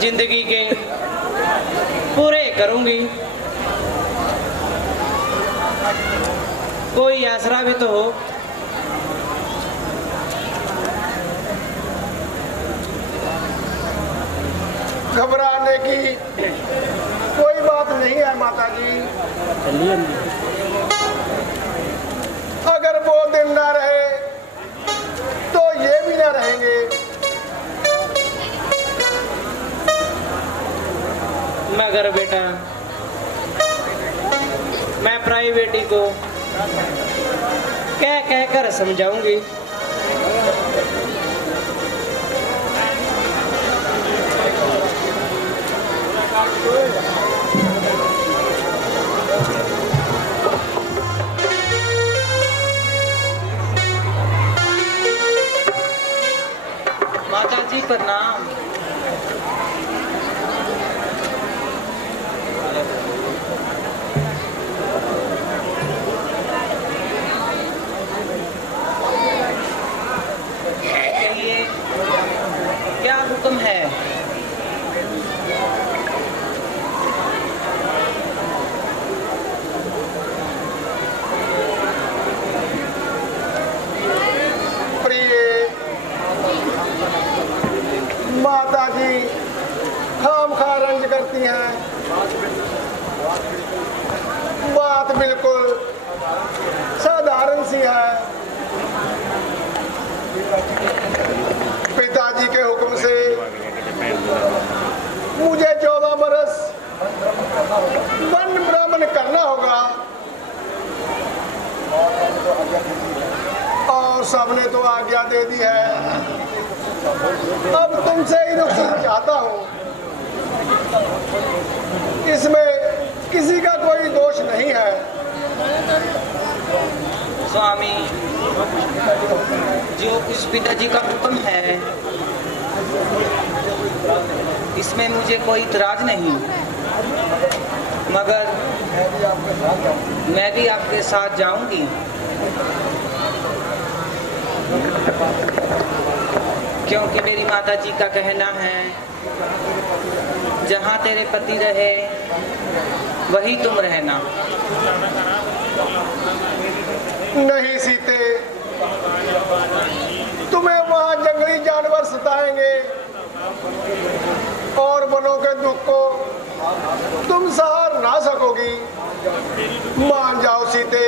जिंदगी के पूरे करूंगी। कोई आसरा भी तो हो। घबराने की कोई बात नहीं है माता जी। अगर वो दिन ना रहे तो ये भी ना रहेंगे। मगर बेटा मैं प्राइवेटी को कह कह कर समझाऊंगी। माता जी प्रणाम। क्या हुक्म है? प्रिय माता जी खामखा रंज करती हैं। बात बिल्कुल साधारण सी है। पिताजी के हुक्म से मुझे 14 बरस वन ब्राह्मण करना होगा और सबने तो आज्ञा दे दी है। अब तुमसे ही रुखसत चाहता हूँ। इसमें किसी का कोई दोष नहीं है। स्वामी जो कुछ पिताजी का हुक्म है इसमें मुझे कोई इतराज नहीं, मगर मैं भी आपके साथ जाऊंगी। क्योंकि मेरी माता जी का कहना है जहाँ तेरे पति रहे वही तुम रहना। नहीं सीते, तुम्हें वहाँ जंगली जानवर सताएंगे और वनों के दुख को तुम सहार ना सकोगी। मान जाओ सीते,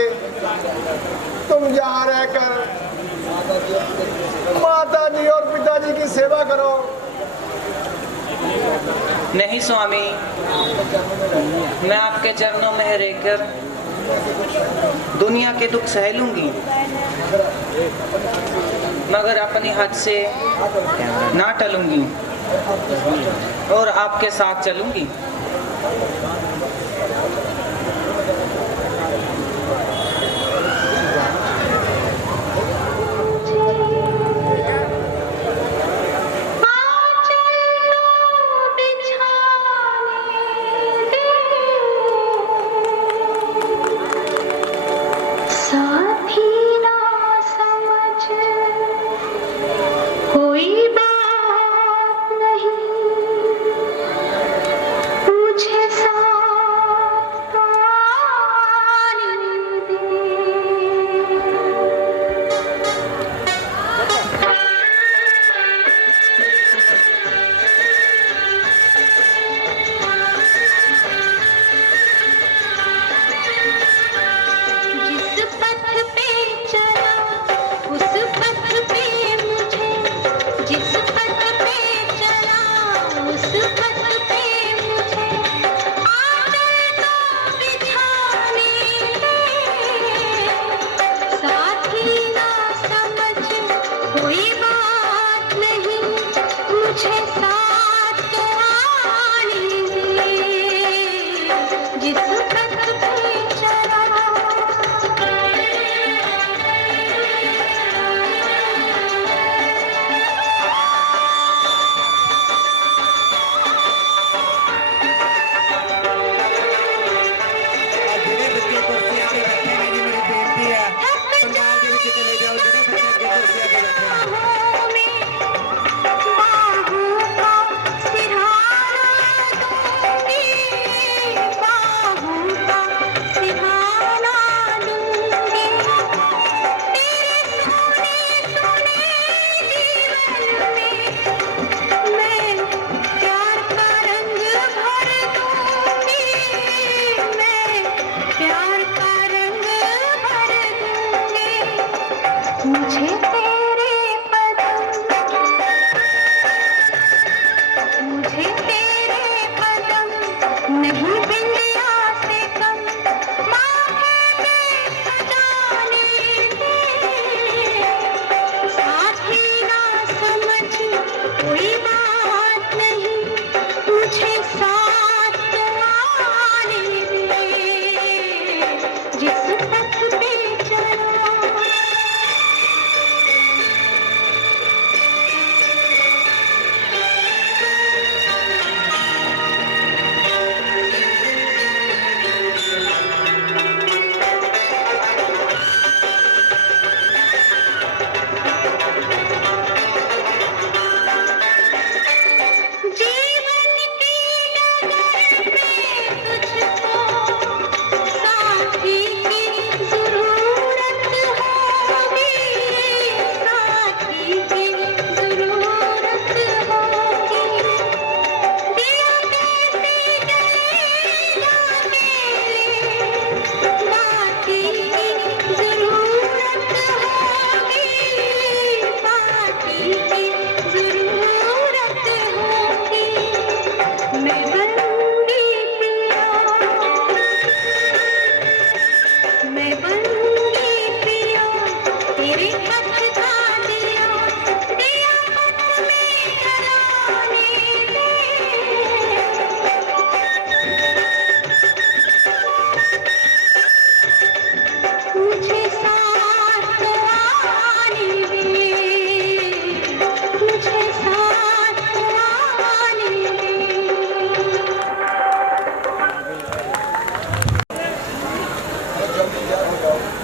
तुम जहाँ रहकर माता जी और पिताजी की सेवा करो। नहीं स्वामी, मैं आपके चरणों में रहकर दुनिया के दुख सह लूंगी, मगर अपनी हद से ना टलूंगी और आपके साथ चलूंगी।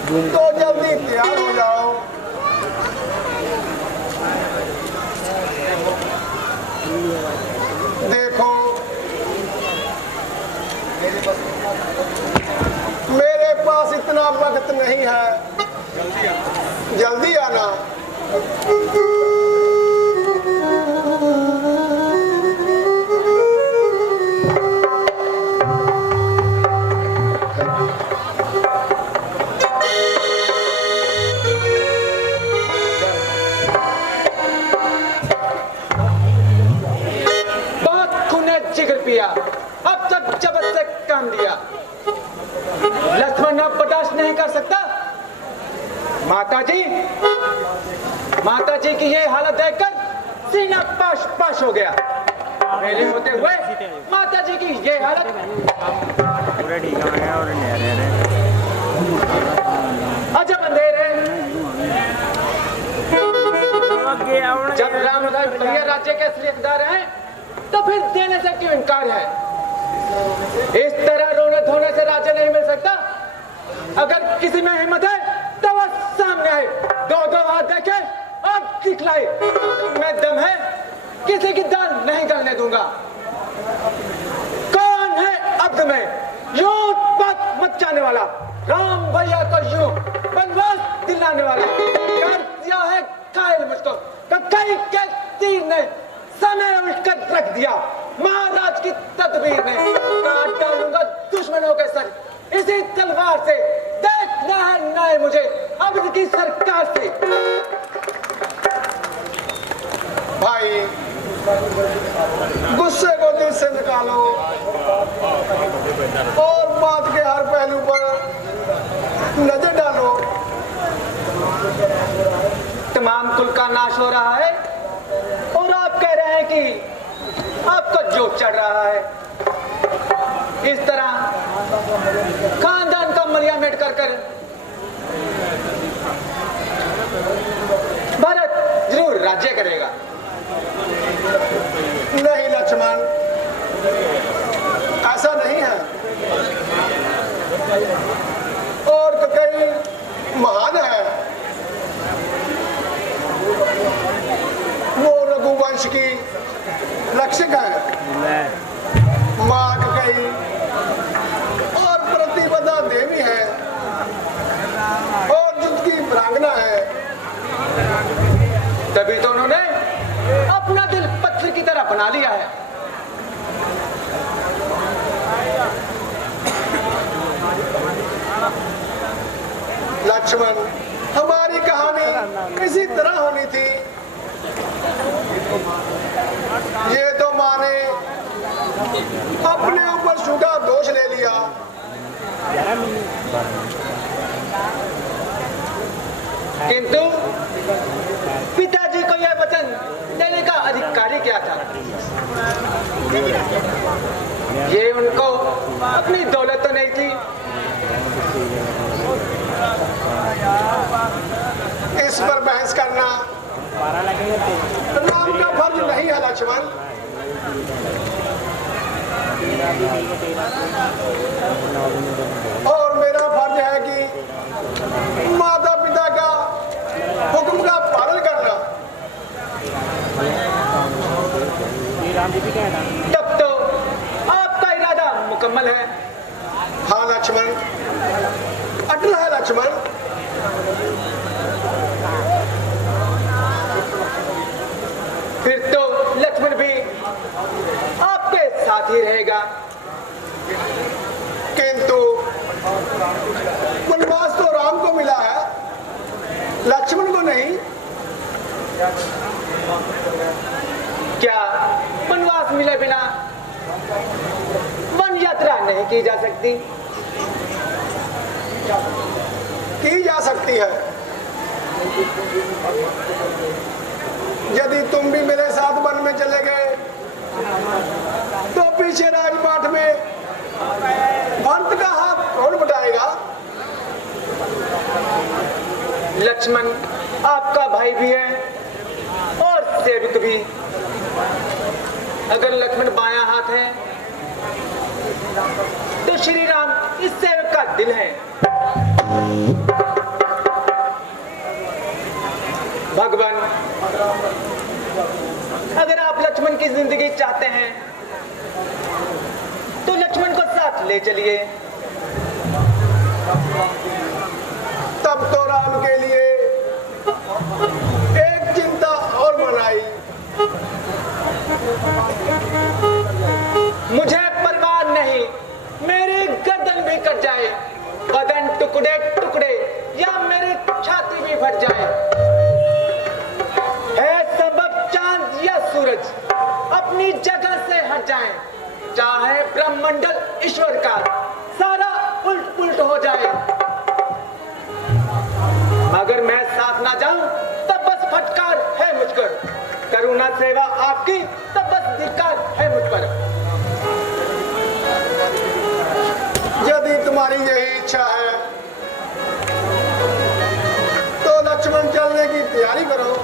तो जल्दी तैयार हो जाओ। देखो मेरे पास इतना वक्त नहीं है, जल्दी आना। अब तक जबत से काम दिया, लक्ष्मण अब बर्दाश्त नहीं कर सकता। माता जी की ये हालत देखकर सीना पाश पाश हो गया। मेले होते हुए माता जी की ये हालत। अजब अंधेरे, जब राम भैया राज्य के असली हकदार हैं तो फिर देने से क्यों इनकार है? इस तरह रोने धोने से राज्य नहीं मिल सकता। अगर किसी में हिम्मत है तो वह सामने आए, दो हाथ देखे और दिखलाए। मैं दम है, किसी की दाल नहीं गलने दूंगा। कौन है अब में यूं बात मचाने वाला? राम भैया को यूं वनवास दिलाने वाला। कर दिया है घायल मुझको, कई के तीर ने समय उलटकर रख दिया। महाराज की तदबीर ने काट डालूंगा दुश्मनों के सर इसी तलवार से। देखना है न्याय मुझे अब की सरकार से। भाई गुस्से को दिल से निकालो और बात के हर पहलू पर नजर डालो। तमाम कुल का नाश हो रहा है और आप कह रहे हैं कि आपका जोश चढ़ रहा है। इस तरह खानदान का मलियामेट कर भारत जरूर राज्य करेगा। नहीं लक्ष्मण, ऐसा नहीं है। और कई महान है, वो रघुवंश की रक्षक है, माँ कई और प्रतिपदा देवी है और युद्ध की वीरांगना है। तभी तो उन्होंने अपना दिल पत्थर की तरह बना लिया है। लक्ष्मण, हमारी कहानी इसी तरह होनी थी। ये तो माँ ने अपने ऊपर झूठा दोष ले लिया। किंतु पिताजी को यह वचन देने का अधिकारी क्या था? ये उनको अपनी दौलत तो नहीं थी। इस पर बहस करना राम का फर्ज नहीं है लक्ष्मण। और मेरा फर्ज है कि माता पिता का हुक्म का पालन करना। तब तो आपका इरादा मुकम्मल है। हाँ लक्ष्मण, अटल है लक्ष्मण। फिर तो लक्ष्मण भी आपके साथ ही रहेगा। किंतु वनवास तो राम को मिला है, लक्ष्मण को नहीं। क्या वनवास मिले बिना वन यात्रा नहीं की जा सकती? की जा सकती है। यदि तुम भी मेरे साथ वन में चले गए तो पीछे राजपाट में भरत का हाथ कौन बटाएगा? लक्ष्मण आपका भाई भी है और सेवक भी। अगर लक्ष्मण बायां हाथ है तो श्री राम इस सेवक का दिल है। लक्ष्मण की जिंदगी चाहते हैं तो लक्ष्मण को साथ ले चलिए। तब तो राम के लिए एक चिंता और बनाई। मुझे परिवार नहीं, मेरी गर्दन भी कट जाए, बदन टुकड़े टुकड़े या मेरी छाती भी फट जाए, है सबब चांद या सूरज अपनी जगह से हट जाए, चाहे ब्रह्मंडल ईश्वर का सारा उल्ट पुल्ट हो जाए, मगर मैं साथ ना जाऊं तब बस फटकार है मुझ पर, करुणा सेवा आपकी तब बस धिक्कार है मुझ पर। यदि तुम्हारी यही इच्छा है तो लक्ष्मण चलने की तैयारी करो।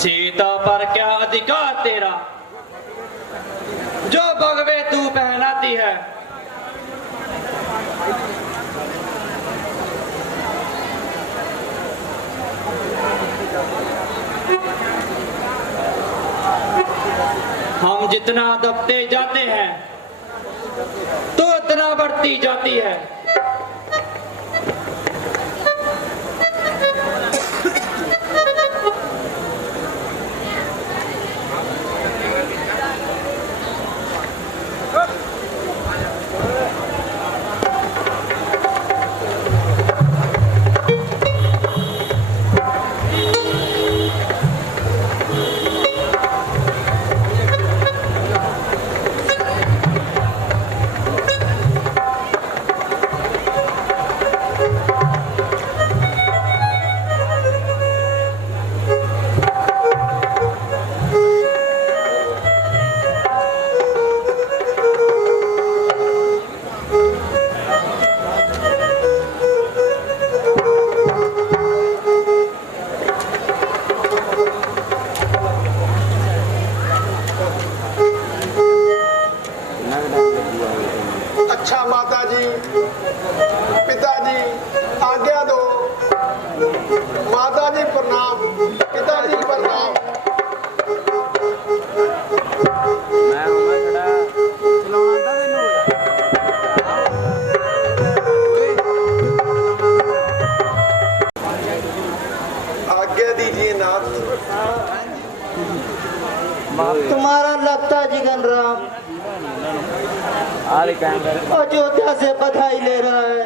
सीता पर क्या अधिकार तेरा जो भगवे तू पहनाती है। हम जितना दबते जाते हैं तो उतना बढ़ती जाती है। अच्छा माता जी, पिताजी आज्ञा दो। माता जी प्रणाम, पिताजी प्रणाम। आज्ञा दीजिए नाथ। तुम्हारा लगता जिगन राम अयोध्या से बधाई ले रहा है।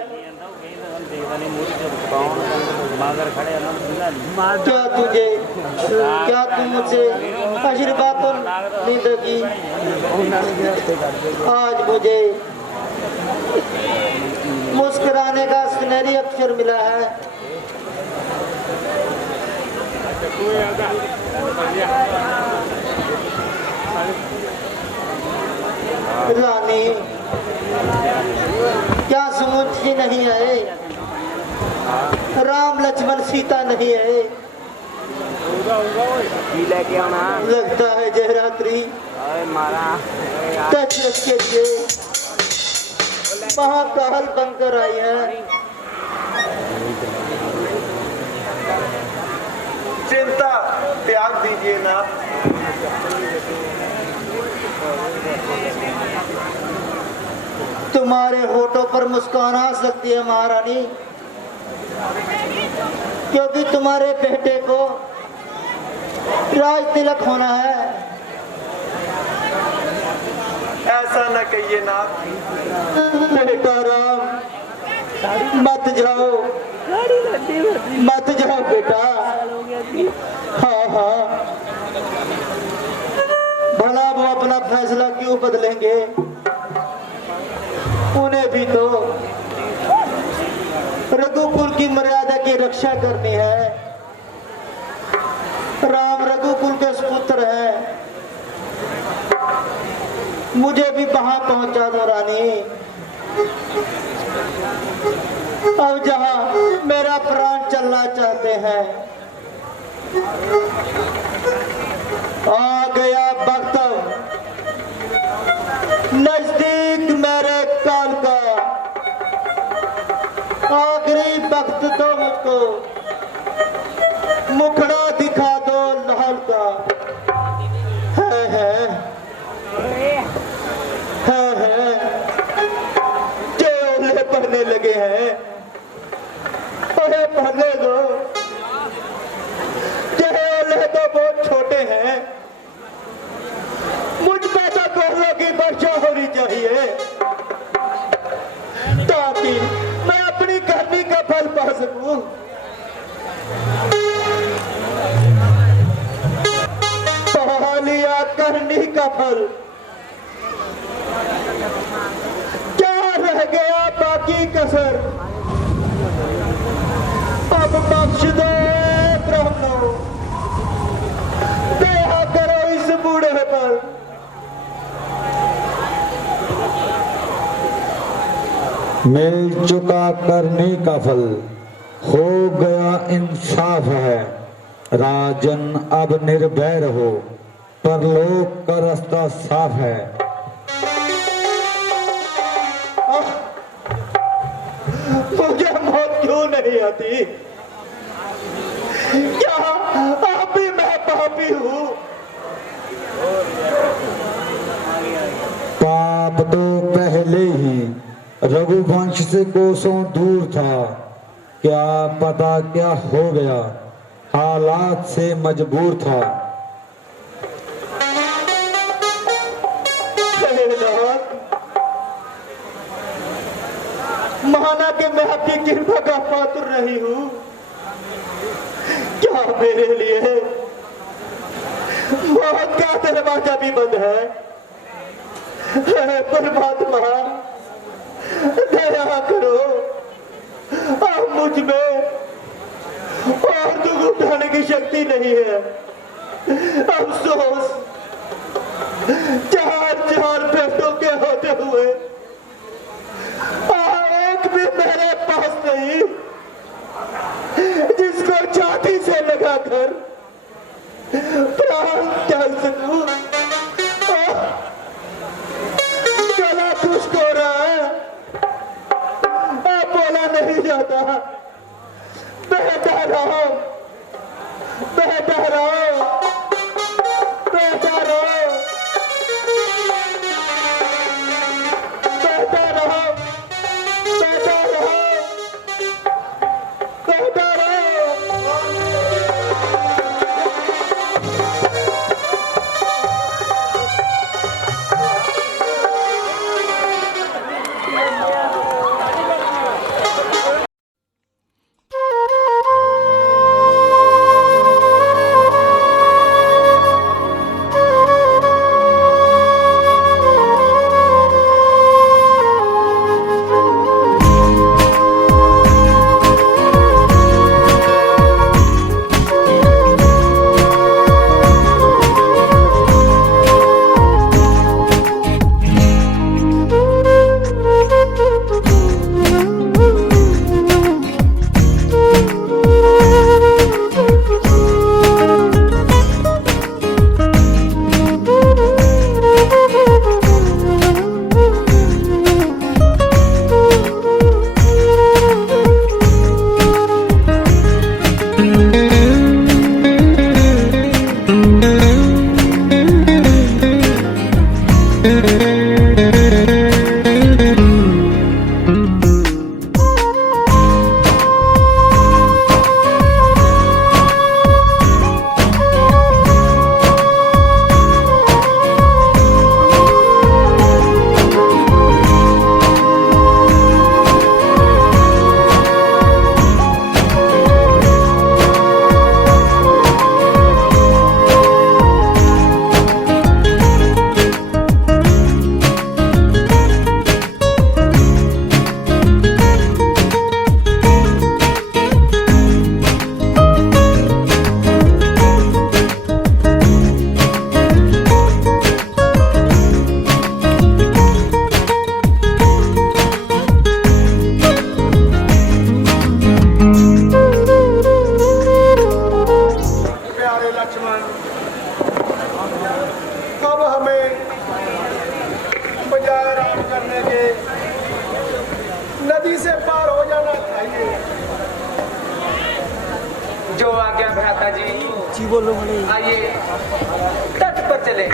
क्या तुम मुझसे आशीर्वाद तो नहीं दोगी? आज मुझे मुस्कुराने का सुनहरी अक्षर मिला है। रानी क्या समझ नहीं आए? राम लक्ष्मण सीता नहीं है। लगता है जयरात्रि महाकाल बनकर आई है। चिंता त्याग दीजिए नाथ। तुम्हारे होठों पर मुस्कान आ सकती है महारानी, क्योंकि तुम्हारे बेटे को राज तिलक होना है। ऐसा न कहिए नाथ। बेटा राम, मत जाओ, मत जाओ बेटा। हाँ हाँ, भला वो अपना फैसला क्यों बदलेंगे? उन्हें भी तो रघुकुल की मर्यादा की रक्षा करनी है। राम रघुकुल के सुपुत्र है। मुझे भी वहां पहुंचा दो रानी। अब जहां मेरा प्राण चलना चाहते हैं, आ गया वक्त, नजदीक मेरे काल का। आखिरी वक्त तो मुझको मुखड़ा दिखा दो लाल का। है जो ओले पड़ने लगे हैं, अरे पढ़ने दो। ओले तो बहुत छोटे हैं, मुझ पे तो कोहरों की वर्षा होनी चाहिए ताकि मैं अपनी करनी का फल पा सकूं। पा लिया करनी का फल, क्या रह गया बाकी कसर। अब बख्श दो ब्रह्मो, दया करो इस बूढ़े पर। मिल चुका करने का फल, हो गया इंसाफ है। राजन अब निर्भय रहो, परलोक का रास्ता साफ है। मुझे मौत क्यों नहीं आती? क्या आप भी मैं पापी हूँ? पाप तो पहले ही रघुवंश से कोसों दूर था। क्या पता क्या हो गया, हालात से मजबूर था। माना कि मैं आपकी कृपा का पात्र रही हूँ, क्या मेरे लिए मौत का दरवाजा भी बंद है? परमात्मा दया करो, अब मुझ में और दुख उठाने की शक्ति नहीं है। अफसोस, चार पेटों के होते हुए एक भी मेरे पास नहीं जिसको छाती से लगाकर प्राण त्याग सकूं। गला खुश्क हो रहा है, बोला नहीं जाता। बहता रहो, बहता रहो, बहता रहो। बोलो बड़े। आइए तट पर चले।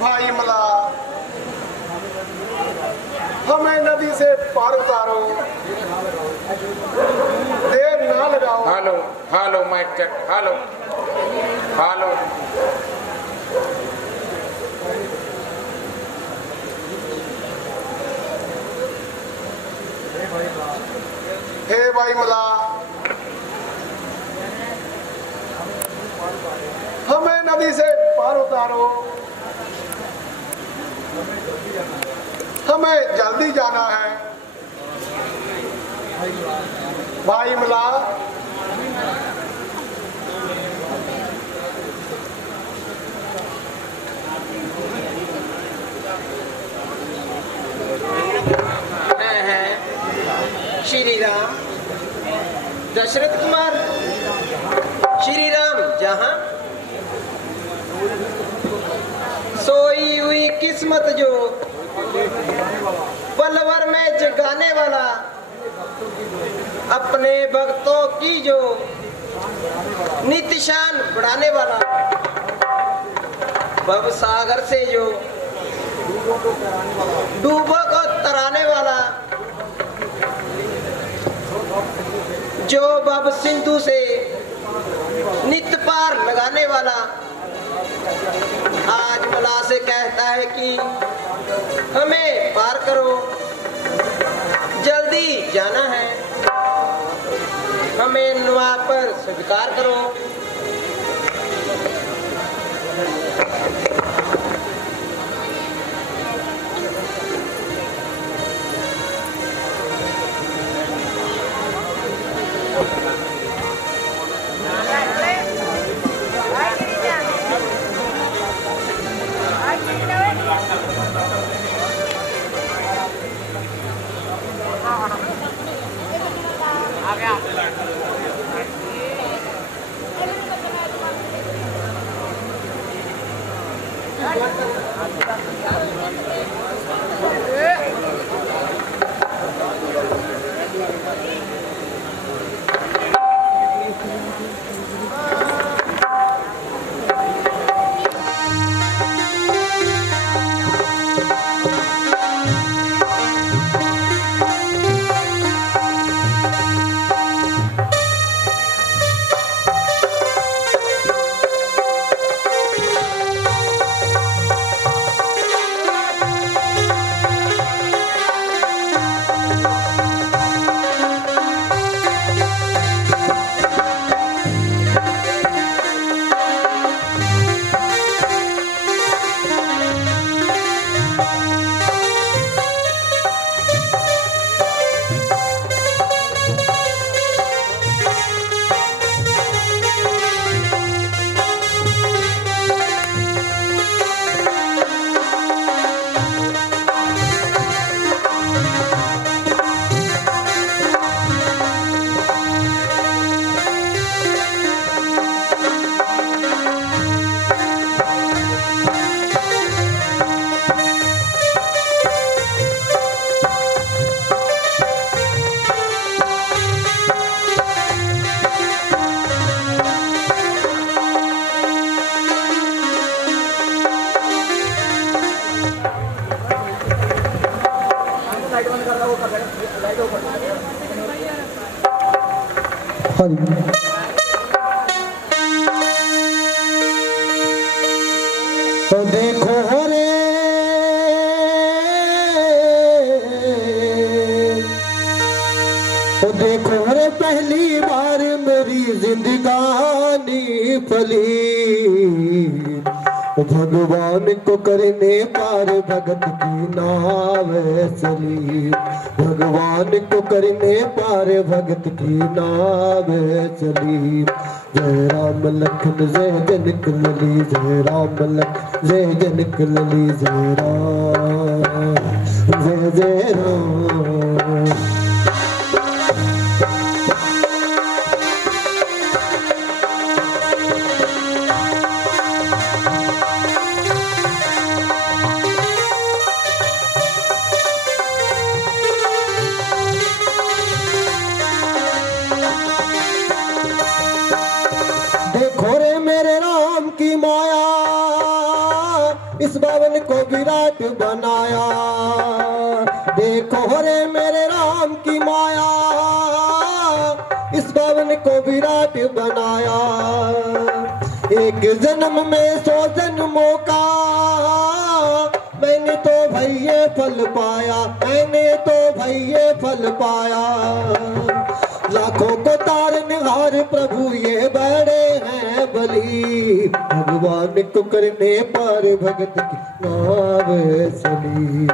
भाई मला, हमें नदी से पार उतारो, देर ना लगाओ। Hello hello mike check, hello hello. हे भाई मला, हमें नदी से पार उतारो, हमें जल्दी जाना है। भाई मला, मैं है श्री राम दशरथ कुमार। श्री राम जहां सोई हुई किस्मत जो पलवर में जगाने वाला, अपने भक्तों की जो नित्य शान बढ़ाने वाला, भव सागर से जो डूबों को तराने वाला, जो भव सिंधु से नित्य पार लगाने वाला, आज मला से कहता है कि हमें पार करो, जल्दी जाना है, हमें नुआ पर स्वीकार करो। हाँ जी। तो देखो रे तो देखो रे पहली बार मेरी जिंदगानी फली भगवान को करने पार भगत की नाव चली भगवान को करने पार भगत की नाव चली जय राम लखन जय जनक लली जय राम लखन जय जनक लली जय राम जय जय राम। देखो रे मेरे राम की माया इस भवन को विराट बनाया देखो रे मेरे राम की माया इस भवन को विराट बनाया एक जन्म में 100 जन्मों का मैंने तो भैये फल पाया मैंने तो भैये फल पाया लाखों को तारनहार प्रभु ये बड़े हैं बली भगवान को करने पार भगत की नाव चली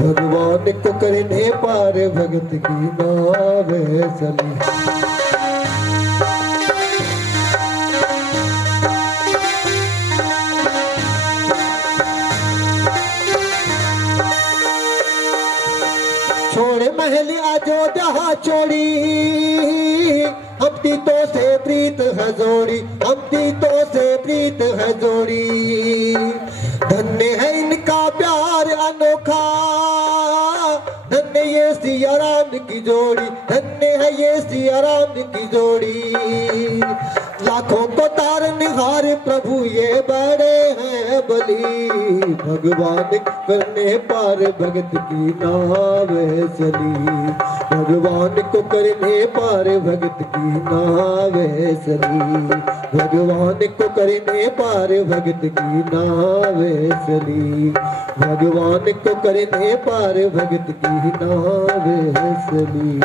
भगवान को करने पार भगत की नाव चली। छोड़ महल अयोध्या छोड़ी हम तीतों से प्रीत है जोड़ी हम तीतों से प्रीत है जोड़ी धन्य है इनका प्यार अनोखा धन्य ये सिया राम की जोड़ी धन्य है ये सिया राम की जोड़ी लाखों को तारनहार प्रभु ये बड़े हैं बली भगवान करने पार भगत की नाव चली भगवान को करने पार भगत की नाव चली भगवान को करने पार भगत की नाव चली भगवान को करने पार भगत की नाव चली।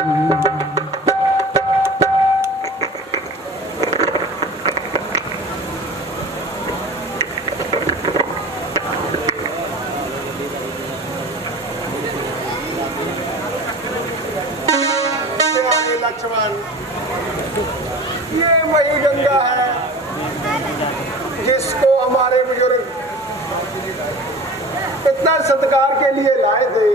लक्ष्मण ये वही गंगा है जिसको हमारे बुजुर्ग इतना सत्कार के लिए लाए थे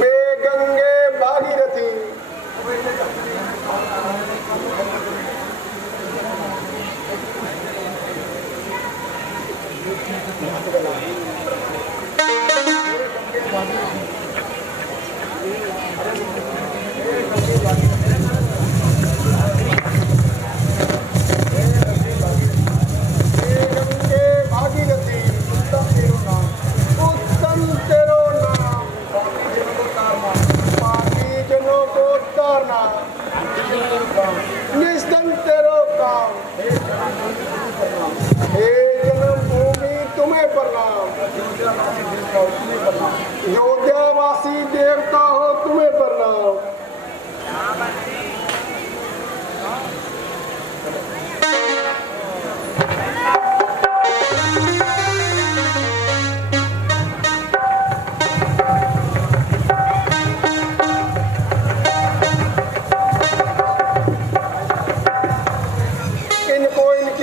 वे गंगे भागीरथी निस्दन तेरो काम हे जन्मभूमि तुम्हें प्रणाम अयोध्यावासी देवता हो तुम्हें प्रणाम।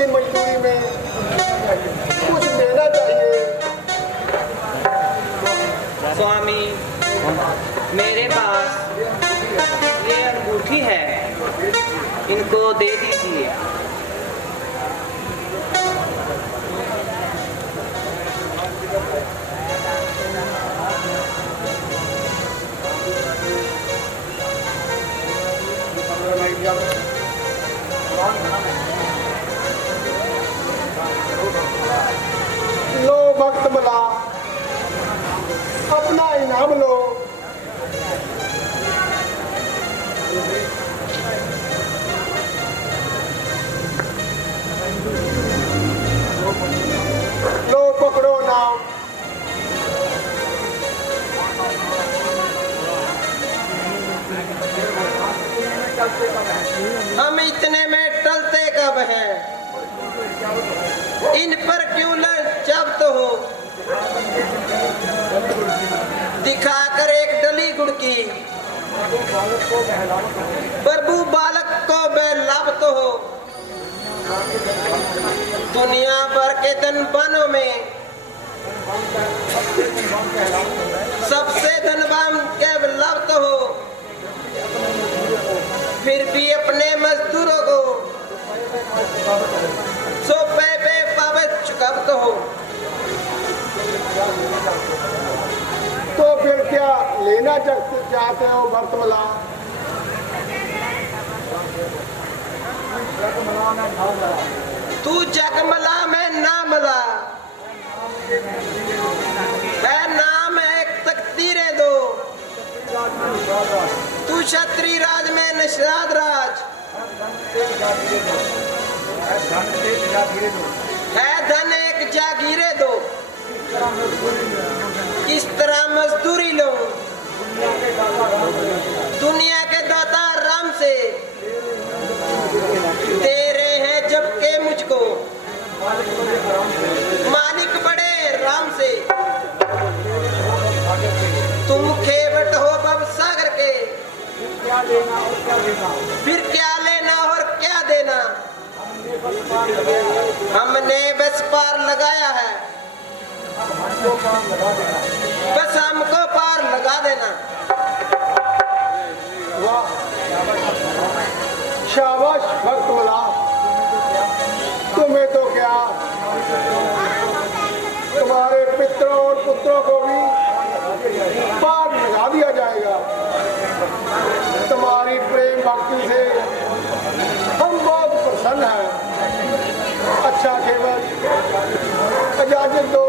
मजबूरी में कुछ देना चाहिए। स्वामी मेरे पास ये अंगूठी है इनको दे दीजिए। लो भक्त मला प्रभु बालक को बेलापत हो। दुनिया भर के धनवानों में सबसे धनवान के बेलापत हो, फिर भी अपने मजदूरों को 100 पे पावत चुकावत हो। तो फिर क्या लेना चाहते हो वर्तमला? तू जगमला में ना मला है, नाम है तकदीरें दो। तू क्षत्रिय राज में निषाद राज है, धन एक जागीरे दो। किस तरह मजदूरी लो दुनिया के दाता राम से, तेरे हैं जबकि मुझको मालिक बड़े राम से। तुम खेवट हो भव सागर के, फिर क्या लेना और क्या देना। हमने बस पार लगाया है, बस हमको पार लगा देना। वाह, शाबाश वर्तमला, तुम्हें तो क्या तुम्हारे पितरों और पुत्रों को भी पार लगा दिया जाएगा। तुम्हारी प्रेम भक्ति से हम बहुत प्रसन्न हैं। अच्छा केवल इजाजत दो,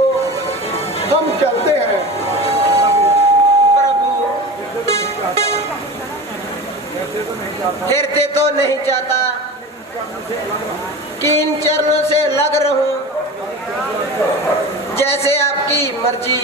हम चलते हैं। प्रभु हृदय तो नहीं चाहता कि इन चरणों से लग रहूं, जैसे आपकी मर्जी।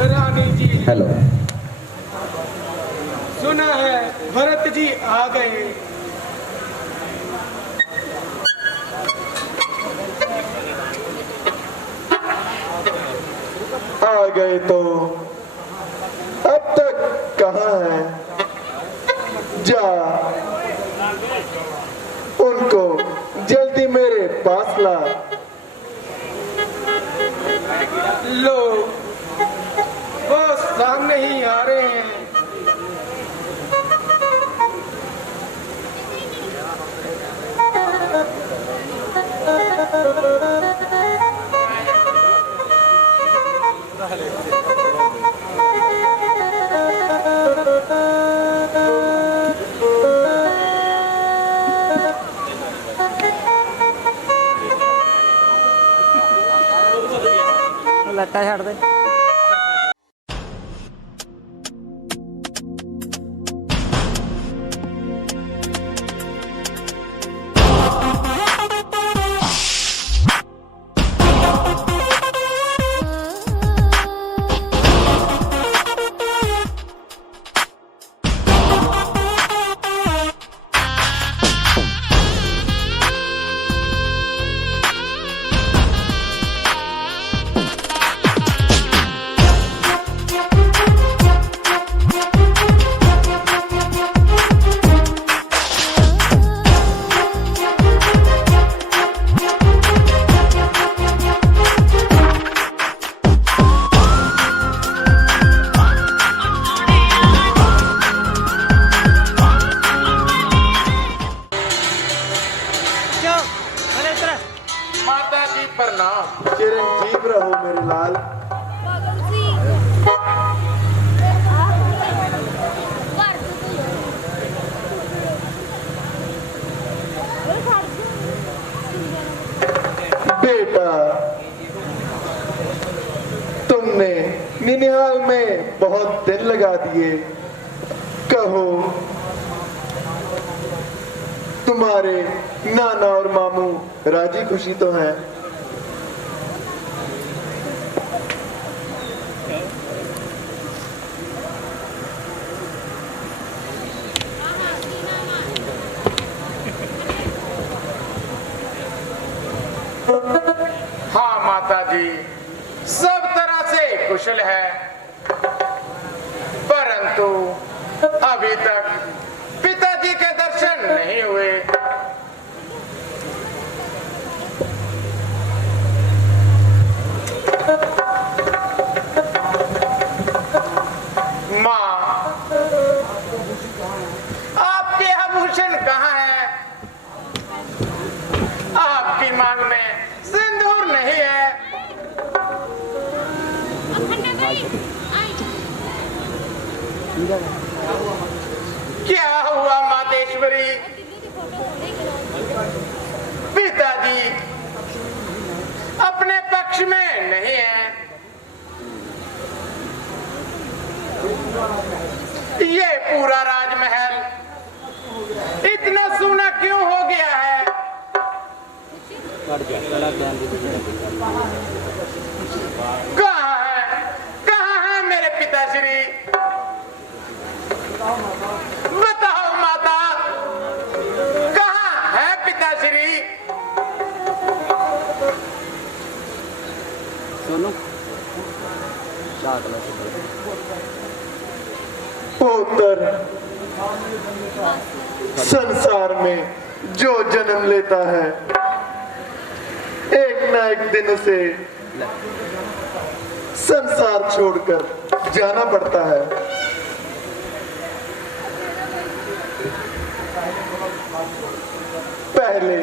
रानी जी, हेलो, सुना है भरत जी आ गए। आ गए तो अब तक कहाँ है? जा उनको जल्दी मेरे पास ला। लो, वो सामने ही आ रहे हैं। लट्टा छड़ दे। तुमने निनिहाल में बहुत दिन लगा दिए। कहो, तुम्हारे नाना और मामू राजी खुशी तो हैं? हाँ माता जी, सब तरह से कुशल है, परंतु अभी तक पिताजी के दर्शन नहीं हुए। माँ, आपके आभूषण कहाँ है? आपकी मांग में सिंदूर नहीं है। क्या हुआ मातेश्वरी? पिताजी अपने पक्ष में नहीं है। ये पूरा राजमहल इतना सूना क्यों हो गया है? कहाँ है मेरे पिताश्री? बताओ माता, कहाँ है पिताश्री? पुत्र संसार में जो जन्म लेता है, एक न एक दिन उसे संसार छोड़कर जाना पड़ता है। पहले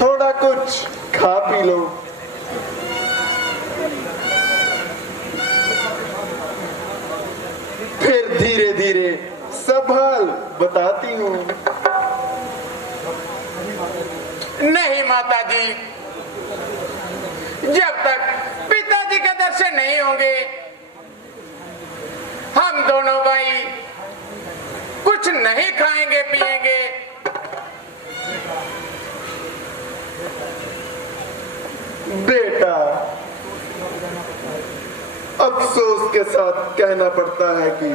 थोड़ा कुछ खा पी लो, फिर धीरे धीरे सब हाल बताती हूँ। नहीं माता जी, जब तक पिताजी के दर्शन नहीं होंगे, हम दोनों भाई कुछ नहीं खाएंगे पिएंगे। बेटा, अफसोस के साथ कहना पड़ता है कि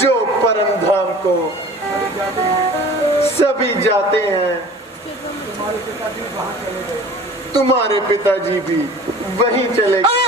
जो परम धाम को सभी जाते हैं, तुम्हारे पिताजी भी वहीं चले गए।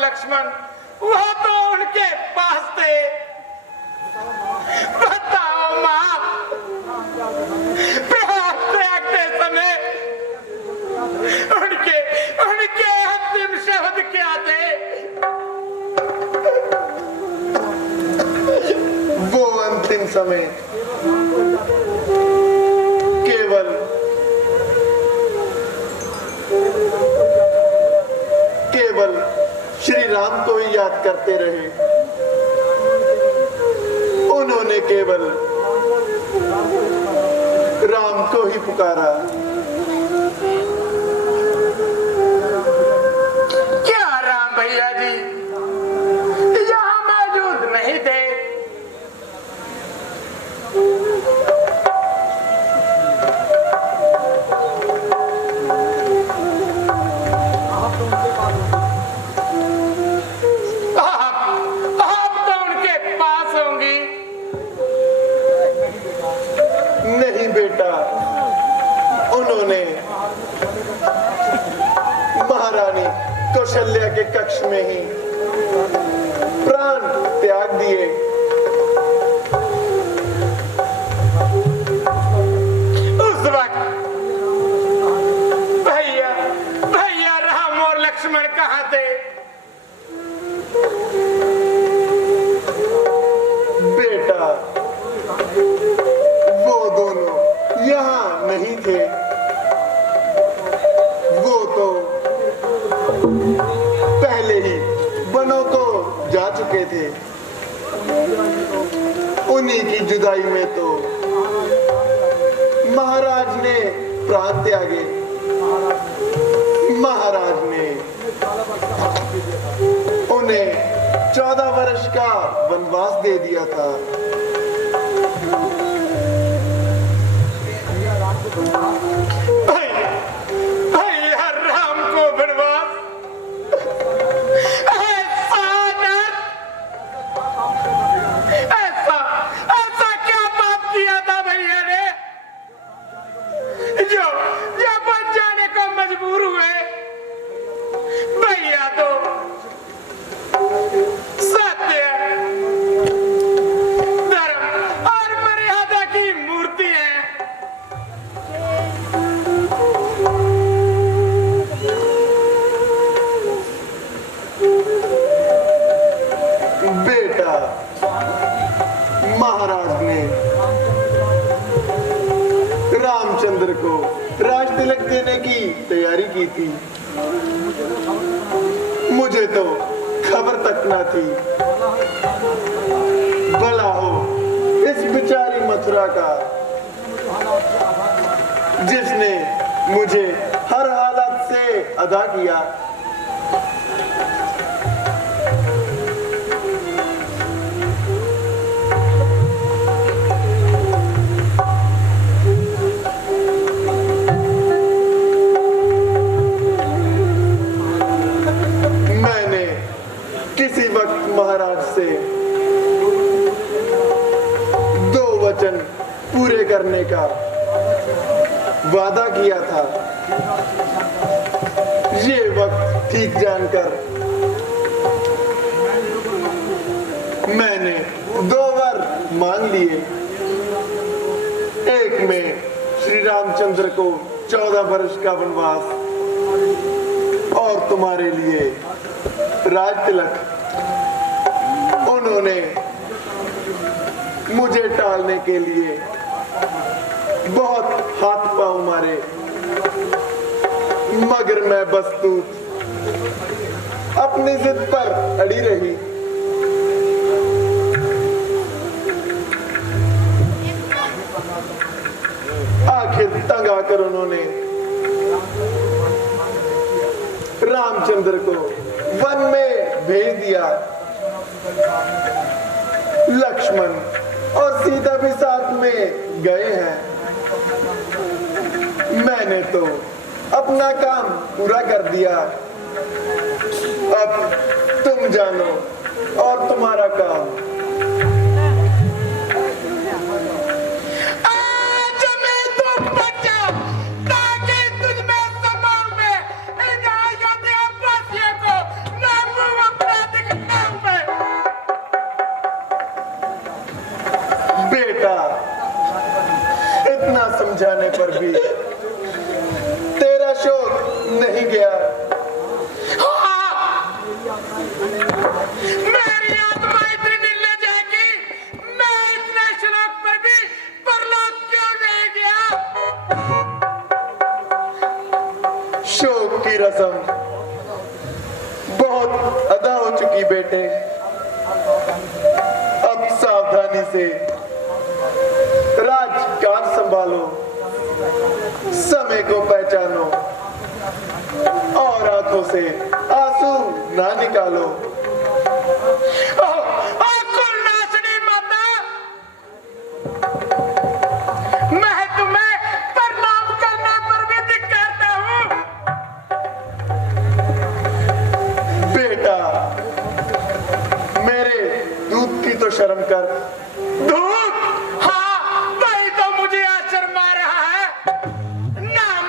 लक्ष्मण वो तो उनके पास थे। बताओ माँ, प्रहार त्यागते समय उनके अंतिम शब्द क्या थे? वो अंतिम समय केवल श्री राम को ही याद करते रहे। उन्होंने केवल राम को ही पुकारा। क्या राम भैया जी यहाँ मौजूद नहीं थे? उन्होंने महारानी कौशल्या के कक्ष में ही प्राण त्याग दिए। उस वक्त भैया राम और लक्ष्मण कहाँ थे? बेटा, वो दोनों यहाँ नहीं थे। वो तो पहले ही वनों को जा चुके थे। उन्हीं की जुदाई में तो महाराज ने प्राण त्यागे। महाराज ने उन्हें 14 वर्ष का वनवास दे दिया था। भैया राम को वनवास? ऐसा क्या पाप किया था भैया ने जो बच जाने को मजबूर हुए? भैया तो सत्य, धर्म और मर्यादा की मूर्ति है। बेटा, महाराज ने रामचंद्र को राज तिलक देने की तैयारी की थी। मुझे तो खबर तक ना थी। भला हो इस बेचारी मथुरा का, जिसने मुझे हर हालत से अदा किया। मैंने किसी वक्त महाराज से 2 वचन पूरे करने का वादा किया था। ये वक्त ठीक जानकर मैंने 2 वर मांग लिए। एक में श्री रामचंद्र को 14 वर्ष का वनवास और तुम्हारे लिए राज तिलक। उन्होंने मुझे टालने के लिए बहुत हाथ पांव मारे, मगर मैं बस्तूत अपनी जिद पर अड़ी रही। आखिर तंग आकर उन्होंने रामचंद्र को वन में भेज दिया। लक्ष्मण और सीता भी साथ में गए हैं। मैंने तो अपना काम पूरा कर दिया। अब तुम जानो और तुम्हारा काम। इतना समझाने पर भी तेरा शौक नहीं गया। मेरी आत्मा इतनी निर्लज जाएगी, मैं इतने श्लोक पर भी परलोक क्यों नहीं गया? शौक की रस्म बहुत अदा हो चुकी बेटे। अब सावधानी से राजकाज संभालो, समय को पहचानो और आंखों से आंसू ना निकालो। मैं तुम्हें प्रणाम करने पर भी धिक्कारता हूँ। बेटा, मेरे दूध की तो शर्म कर। दूध? हाँ, वही तो मुझे आज शर्मा रहा है। नाम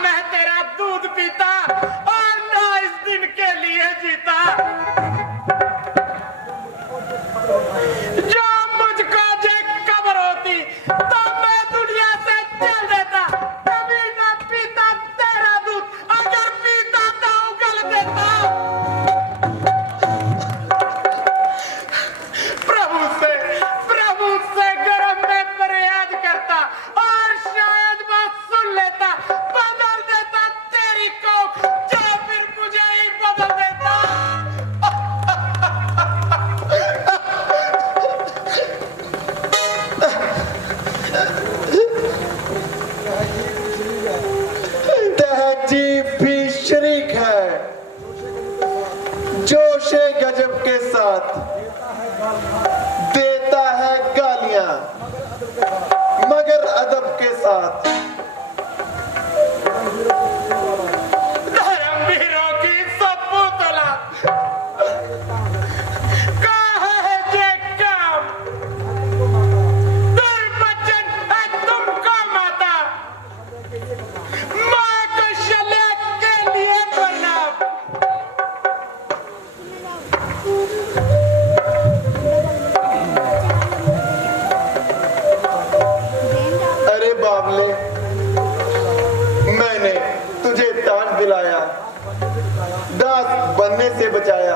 बनने से बचाया।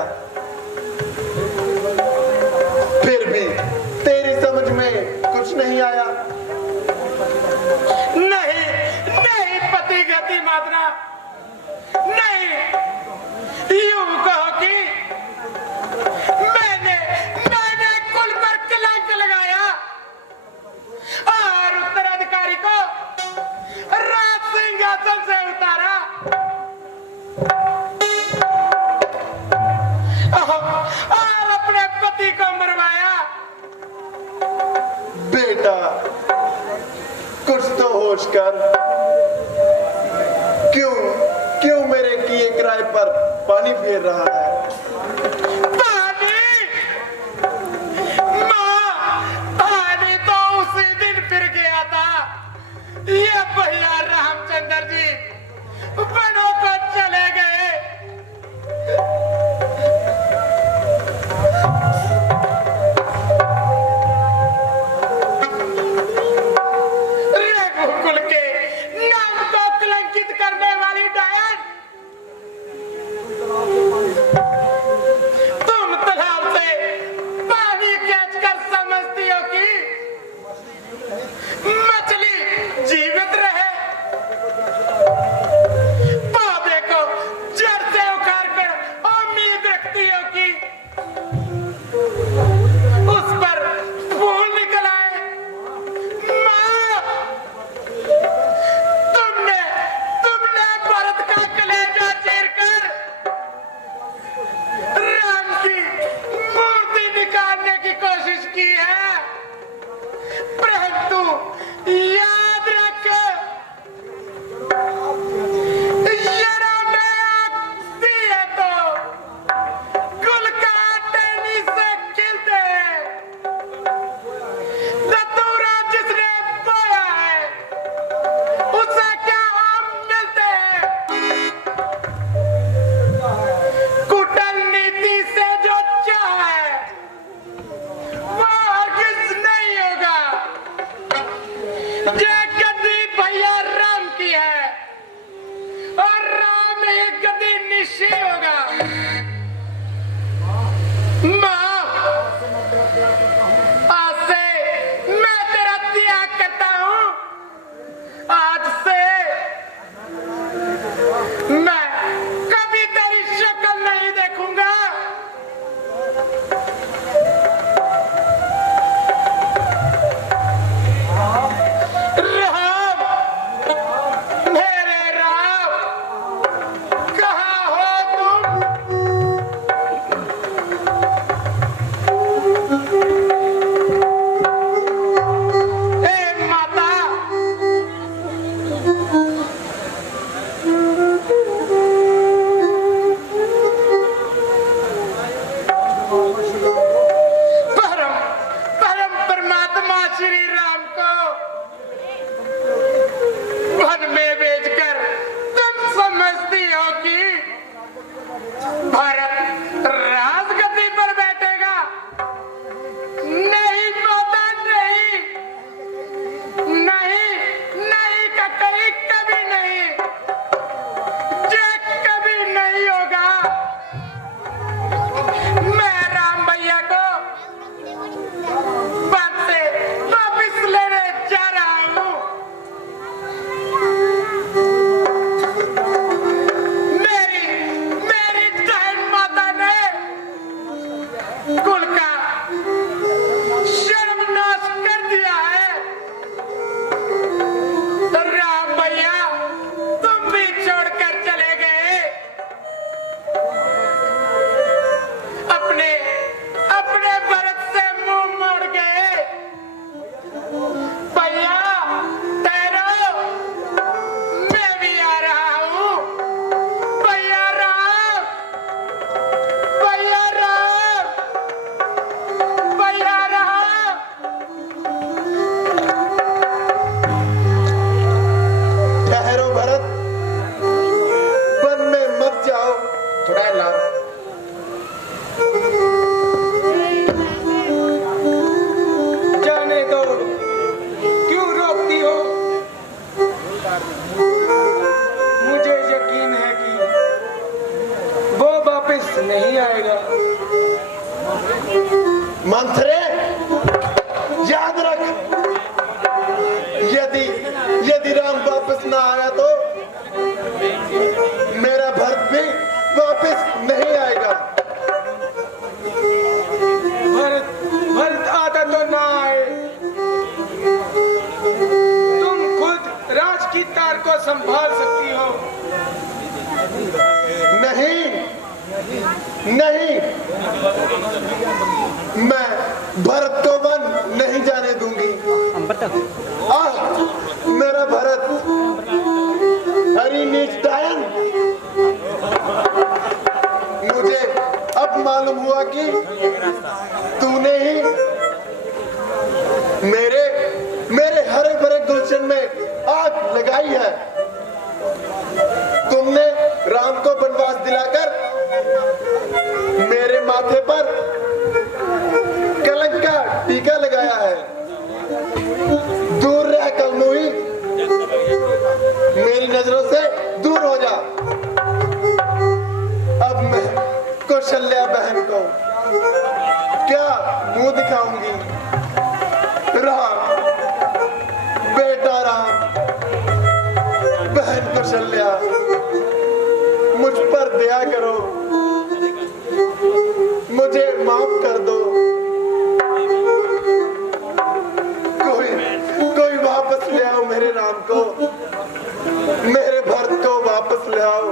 फिर भी तेरी समझ में कुछ नहीं आया। नहीं नहीं पति गति मातना, नहीं, यूं कहो कि मैंने कुल पर कलंक लगाया और उत्तराधिकारी को राज सिंहासन से उतारा और अपने पति को मरवाया। बेटा कुछ तो होश कर। क्यों मेरे किए किराए पर पानी फेर रहा है? पानी तो उसी दिन फिर गया था। ये भैया रामचंद्र जी बनों को चले गए। रघुकुल के नाम को कलंकित करने वाली डायन, तुम तालाब से पानी खींच कर समझती हो कि मछली जीवित रहे, पौधे को जड़ से उखाड़ कर उम्मीद रखती हो कि उस पर फूल निकल आए। माँ, तुमने भरत का कलेजा चीरकर राम की मूर्ति निकालने की कोशिश की है, परंतु याद रख, यरा में आग दी है तो गुल का टहनी से खिलते हैं। धतूरा जिसने बोया है उसे क्या आम मिलते हैं। कूटनीति से जो चाहे वो हरगिज नहीं होगा। ये गद्दी भैया राम की है और राम एक गद्दी निश्चय होगा। माँ, आज से मैं तेरा त्याग करता हूँ। आज से मैं कभी तेरी शक्ल नहीं देखूंगा। राम, मेरे राम, कहाँ हो तुम? अंतरे याद रख, यदि राम वापस ना आया तो मेरा भरत भी वापस नहीं आएगा। भरत आता तो ना आए, तुम खुद राज की तार को संभाल सकती हो। नहीं, मैं भरत को वन नहीं जाने दूंगी। मेरा भरत हरी नीच डायन। मुझे अब मालूम हुआ कि तूने ही मेरे हरे भरे गुलशन में आग लगाई है। तुमने राम को वनवास दिलाकर मेरे माथे पर कलंक का टीका लगाया है। दूर रह कलमुही, मेरी नजरों से दूर हो जा। अब मैं कौशल्या बहन को क्या मुंह दिखाऊंगी? राम, बेटा राम, बहन कौशल्या, मुझ पर दया करो, मुझे माफ कर दो। कोई वापस ले आओ मेरे राम को, मेरे भरत को वापस ले आओ।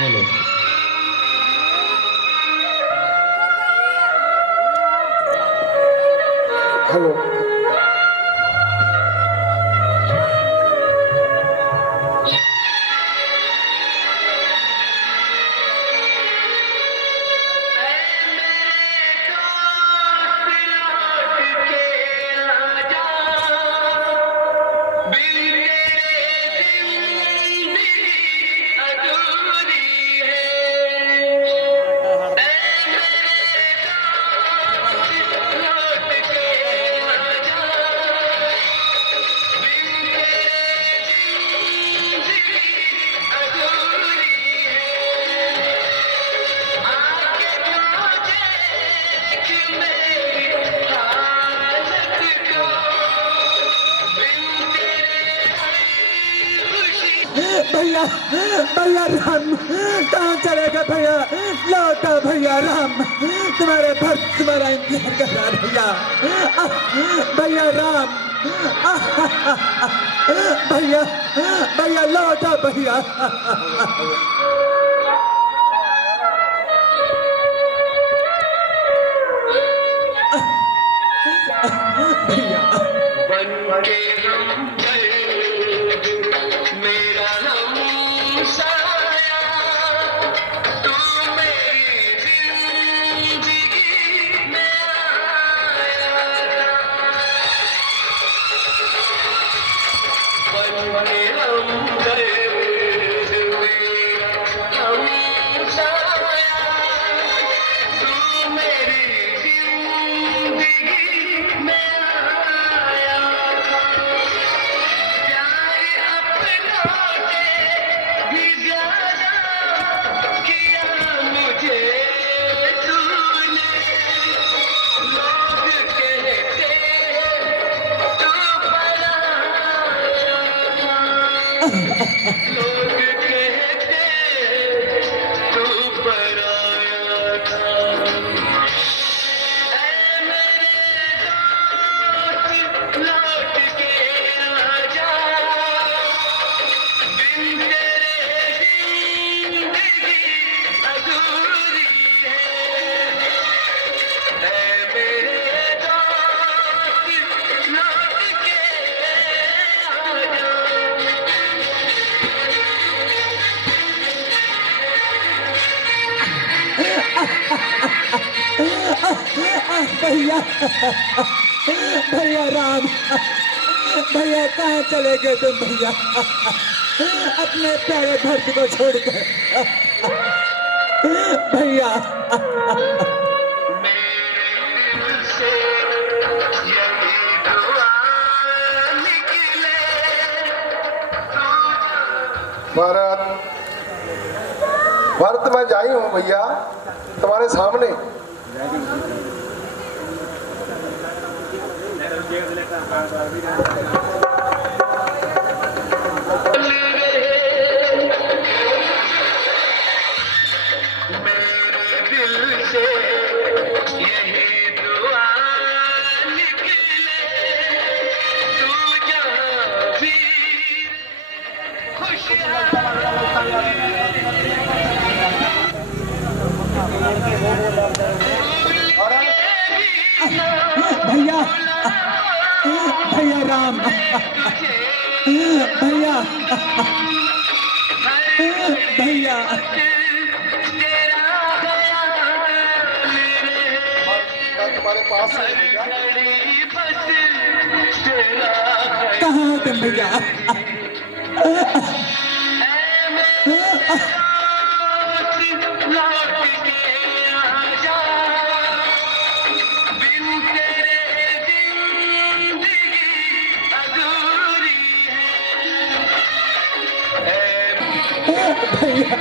हेलो, भैया भैया राम कहाँ चले गए भैया? लौटा भैया राम, तुम्हारे भक्त तुम्हारा इंतजार कर रहा है भैया। भैया राम, भैया भैया लौटा भैया। भैया बन के हम मेरा हम साया, तू मेरी जिंदगी में आया। बन के हम मेरा हम साया, तू मेरी जिंदगी में आया। लोग कहते तू पराया था। ऐ मेरे दोस्त लौट के आजा, बिन तेरे जिंदगी अधूरी है। ऐ मेरे दोस्त लौट के आजा। भैया भैया राम, भैया कहाँ चले गए तुम भैया अपने प्यारे भक्त को छोड़कर? भैया मेरे दिल से यही दुआ भरत, भरत मैं जाई हूँ भैया तुम्हारे सामने। भैया, भैया राम, भैया, भैया, तुम्हारे पास कहाँ तुम भैया? भैया,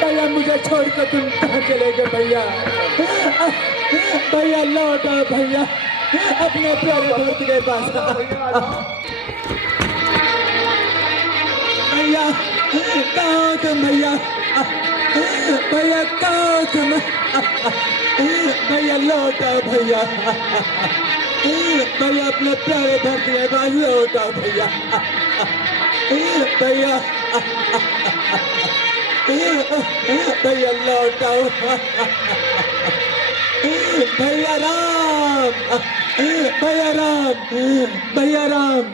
भैया मुझे छोड़कर तुम कहाँ चले गए भैया? भैया लौट आओ भैया, अपने प्यारे दोस्त के पास। भैया कहाँ तुम भैया? भैया कहाँ तुम? भैया लौट आओ भैया, भैया अपने प्यारे दोस्त के पास लौट आओ भैया। भैया, भैया लौट आओ। भैया राम, भैया राम, भैया राम।